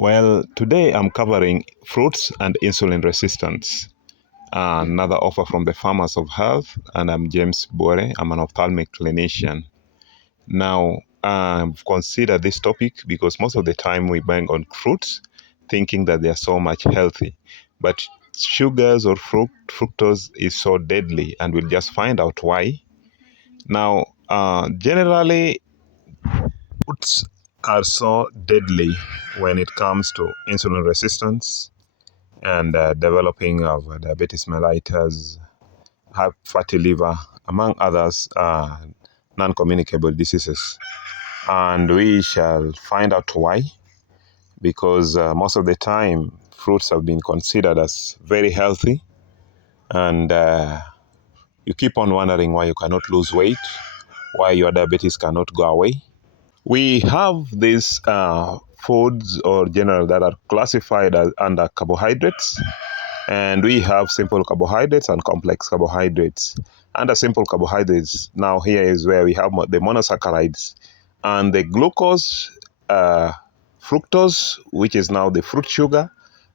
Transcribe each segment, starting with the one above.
Well, today I'm covering fruits and insulin resistance. Another offer from the Farmers of Health, and I'm James Bore. I'm an ophthalmic clinician. Now, I've considered this topic because most of the time we bang on fruits, thinking that they are so much healthy, but sugars or fructose is so deadly, and we'll just find out why. Now, generally, fruits are so deadly when it comes to insulin resistance and developing of diabetes mellitus, high fatty liver, among others, non-communicable diseases. And we shall find out why, because most of the time fruits have been considered as very healthy, and you keep on wondering why you cannot lose weight, why your diabetes cannot go away. We have these foods or general that are classified as under carbohydrates, and we have simple carbohydrates and complex carbohydrates. Under simple carbohydrates, now here is where we have the monosaccharides and the glucose, fructose, which is now the fruit sugar,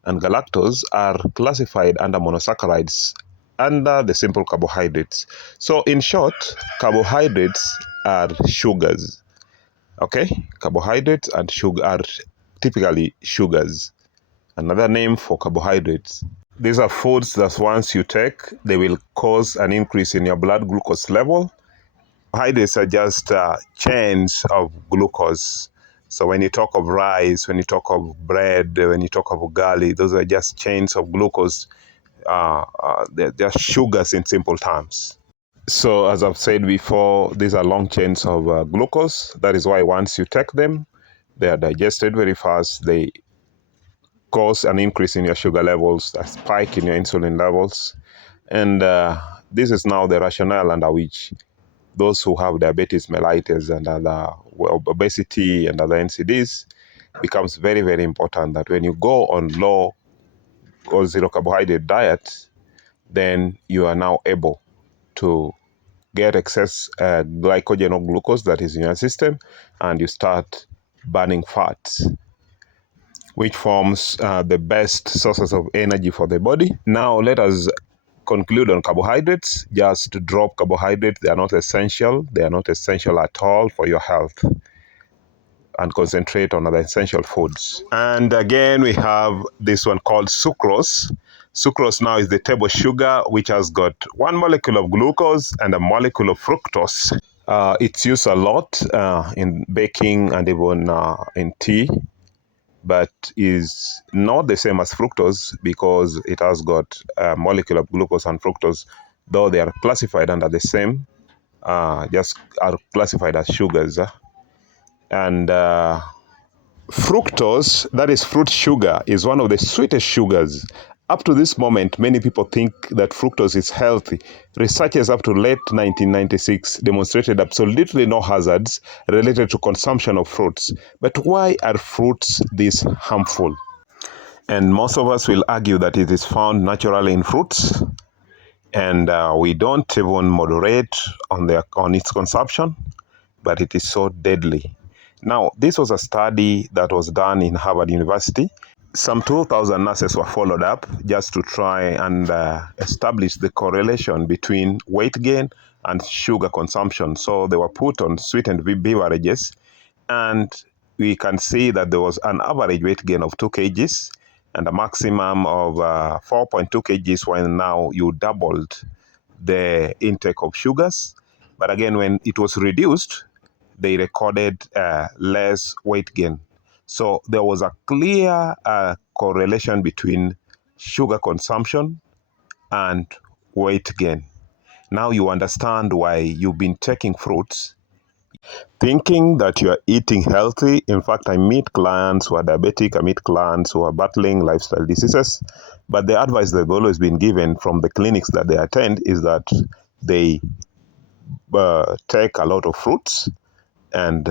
and galactose are classified under monosaccharides under the simple carbohydrates. So in short, carbohydrates are sugars. Okay, carbohydrates and sugar are typically sugars. Another name for carbohydrates. These are foods that once you take, they will cause an increase in your blood glucose level. Carbohydrates are just chains of glucose. So when you talk of rice, when you talk of bread, when you talk of ugali, those are just chains of glucose. They're just sugars in simple terms. So as I've said before, these are long chains of glucose. That is why once you take them, they are digested very fast. They cause an increase in your sugar levels, a spike in your insulin levels. And this is now the rationale under which those who have diabetes mellitus and other obesity and other NCDs becomes very, very important that when you go on low or zero carbohydrate diet, then you are now able to get excess glycogen or glucose that is in your system, and you start burning fats, which forms the best sources of energy for the body. Now let us conclude on carbohydrates. Just to drop carbohydrates, they are not essential. They are not essential at all for your health, and concentrate on other essential foods. And again, we have this one called sucrose. Sucrose now is the table sugar, which has got one molecule of glucose and a molecule of fructose. It's used a lot in baking and even in tea, but is not the same as fructose because it has got a molecule of glucose and fructose, though they are classified under the same, just are classified as sugars. And fructose, that is fruit sugar, is one of the sweetest sugars. Up to this moment, many people think that fructose is healthy. Researchers up to late 1996 demonstrated absolutely no hazards related to consumption of fruits. But why are fruits this harmful? And most of us will argue that it is found naturally in fruits, and we don't even moderate on its consumption, but it is so deadly. Now, this was a study that was done in Harvard University. Some 2,000 nurses were followed up just to try and establish the correlation between weight gain and sugar consumption. So they were put on sweetened beverages, and we can see that there was an average weight gain of 2 kgs and a maximum of 4.2 kgs when now you doubled the intake of sugars. But again, when it was reduced, they recorded less weight gain. So there was a clear correlation between sugar consumption and weight gain. Now you understand why you've been taking fruits, thinking that you are eating healthy. In fact, I meet clients who are diabetic, I meet clients who are battling lifestyle diseases, but the advice they've always been given from the clinics that they attend is that they take a lot of fruits and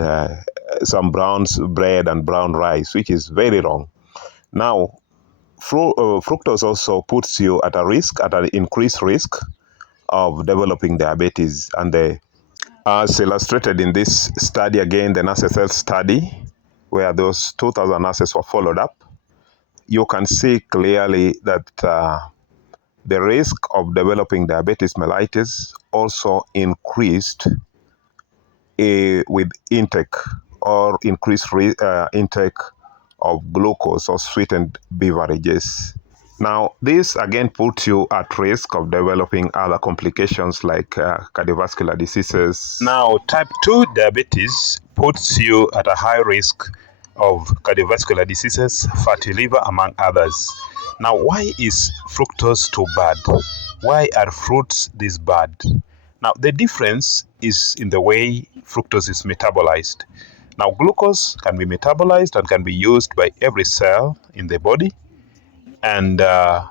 some brown bread and brown rice, which is very wrong. Now, fructose also puts you at a risk, at an increased risk of developing diabetes. And as illustrated in this study, again, the nurses' health study, where those 2,000 nurses were followed up, you can see clearly that the risk of developing diabetes mellitus also increased with intake or increased intake of glucose or sweetened beverages. Now, this again puts you at risk of developing other complications like cardiovascular diseases. Now, type 2 diabetes puts you at a high risk of cardiovascular diseases, fatty liver, among others. Now, why is fructose too bad? Why are fruits this bad? Now, the difference is in the way fructose is metabolized. Now, glucose can be metabolized and can be used by every cell in the body, and that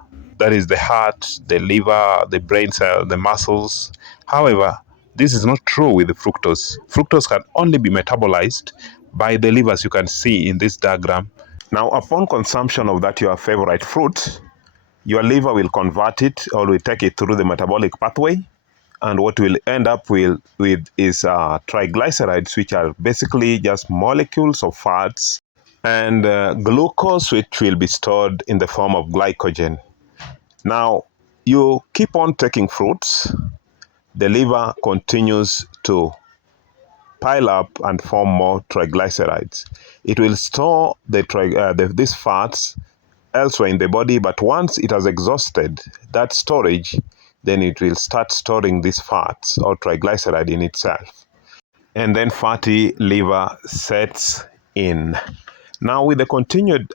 is the heart, the liver, the brain cell, the muscles. However, this is not true with the fructose. Fructose can only be metabolized by the liver, as you can see in this diagram. Now, upon consumption of that your favorite fruit, your liver will convert it or will take it through the metabolic pathway, and what we'll end up with is triglycerides, which are basically just molecules of fats, and glucose, which will be stored in the form of glycogen. Now, you keep on taking fruits, the liver continues to pile up and form more triglycerides. It will store these fats elsewhere in the body, but once it has exhausted that storage, then it will start storing these fats or triglyceride in itself. And then fatty liver sets in. Now, with the continued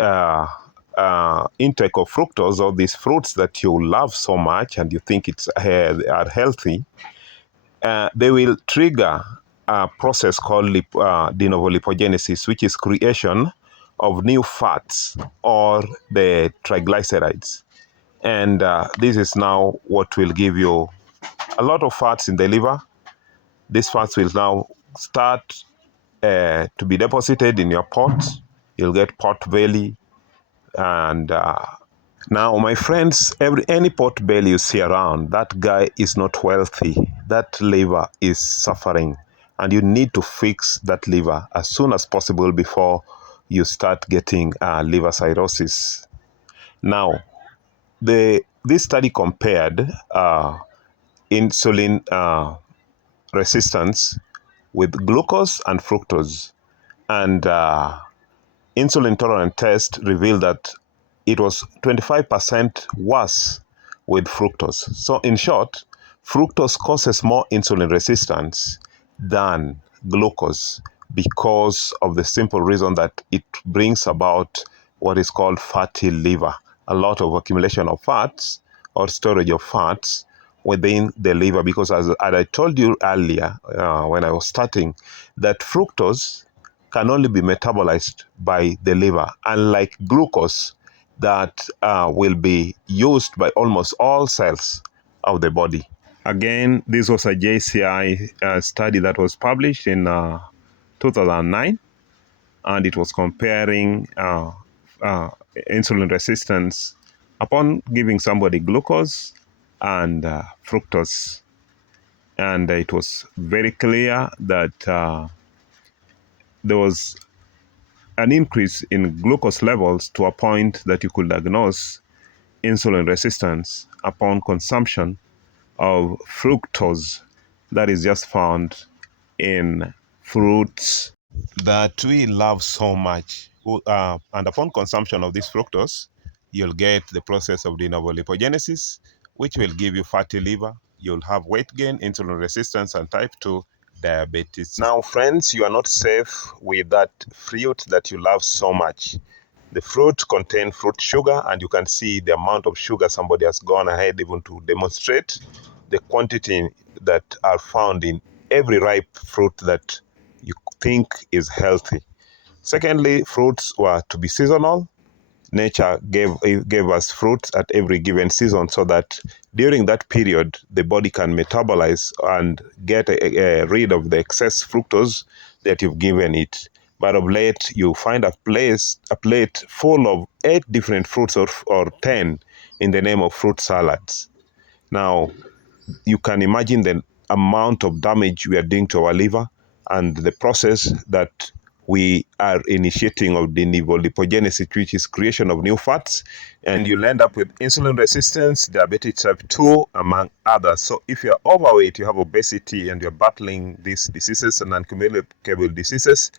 intake of fructose, or these fruits that you love so much and you think are healthy, they will trigger a process called de novo lipogenesis, which is creation of new fats or the triglycerides. And this is now what will give you a lot of fats in the liver. These fats will now start to be deposited in your pot. You'll get pot belly. And now, my friends, any pot belly you see around, that guy is not wealthy. That liver is suffering. And you need to fix that liver as soon as possible before you start getting liver cirrhosis. Now, this study compared insulin resistance with glucose and fructose, and insulin tolerant test revealed that it was 25% worse with fructose. So in short, fructose causes more insulin resistance than glucose because of the simple reason that it brings about what is called fatty liver, a lot of accumulation of fats or storage of fats within the liver, because as I told you earlier when I was starting, that fructose can only be metabolized by the liver, unlike glucose that will be used by almost all cells of the body. Again, this was a JCI study that was published in 2009, and it was comparing insulin resistance upon giving somebody glucose and fructose. And it was very clear that there was an increase in glucose levels to a point that you could diagnose insulin resistance upon consumption of fructose that is just found in fruits that we love so much. And upon consumption of this fructose, you'll get the process of de novo lipogenesis, which will give you fatty liver. You'll have weight gain, insulin resistance, and type 2 diabetes. Now, friends, you are not safe with that fruit that you love so much. The fruit contains fruit sugar, and you can see the amount of sugar. Somebody has gone ahead even to demonstrate the quantity that are found in every ripe fruit that you think is healthy. Secondly, fruits were to be seasonal. Nature gave us fruits at every given season so that during that period, the body can metabolize and get rid of the excess fructose that you've given it. But of late, you find a plate full of 8 different fruits or 10 in the name of fruit salads. Now, you can imagine the amount of damage we are doing to our liver and the process that we are initiating of de novo lipogenesis, which is creation of new fats, and you'll end up with insulin resistance, diabetes type 2, among others. So if you're overweight, you have obesity, and you're battling these diseases and non-communicable diseases,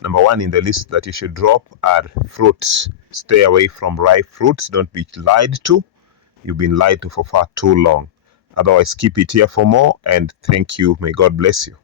number one in the list that you should drop are fruits. Stay away from ripe fruits. Don't be lied to. You've been lied to for far too long. Otherwise, keep it here for more, and thank you. May God bless you.